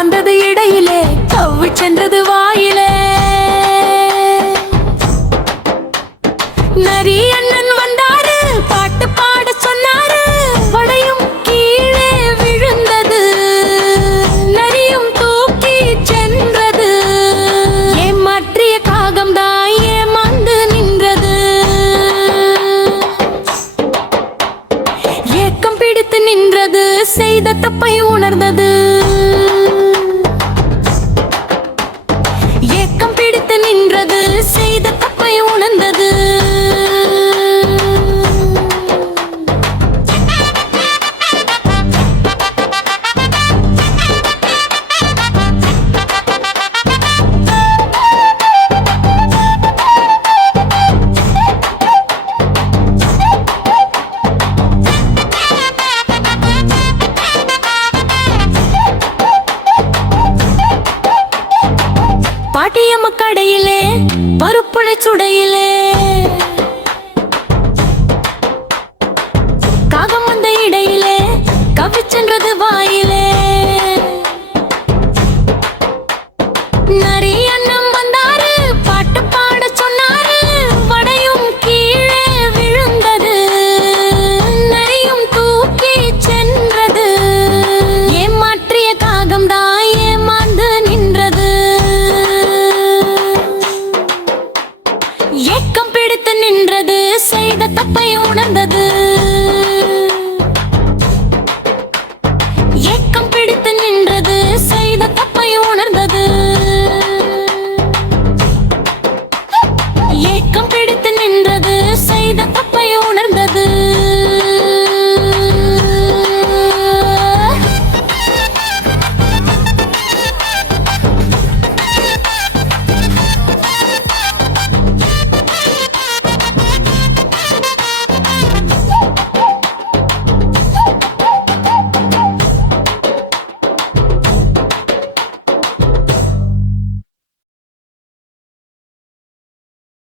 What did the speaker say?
வந்தது இடையிலே, கவ்வி சென்றது வாயிலே. நரி அண்ணன் வந்தாரு, பாட்டு பாட சொன்னாரு, வடையும் கீழே விழுந்தது, நரியும் தூக்கி சென்றது. ஏமாற்றிய காகம்தான் ஏமாந்து நின்றது. ஏக்கம் பிடித்து நின்றது, செய்த தப்பை உணர்ந்தது. ஏக்கம் பிடித்து நின்றது, செய்த தப்பை உணர்ந்தது. பாட்டியம்ம கடையிலே, பருப்புளை சுடையிலே, காகம் வந்த இடையிலே, கவி சென்றது வாயிலே. நரி அண்ணன் வந்தாரு, பாட்டு பாட சொன்னாரு, வடையும் கீழே விழுந்தது, நரியும் தூக்கி சென்றது. ஏமாற்றிய காகம்தான் ஏமாந்து நின்றது. ஏக்கம் பிடித்து நின்றது, செய்த தப்பை உணர்ந்தது.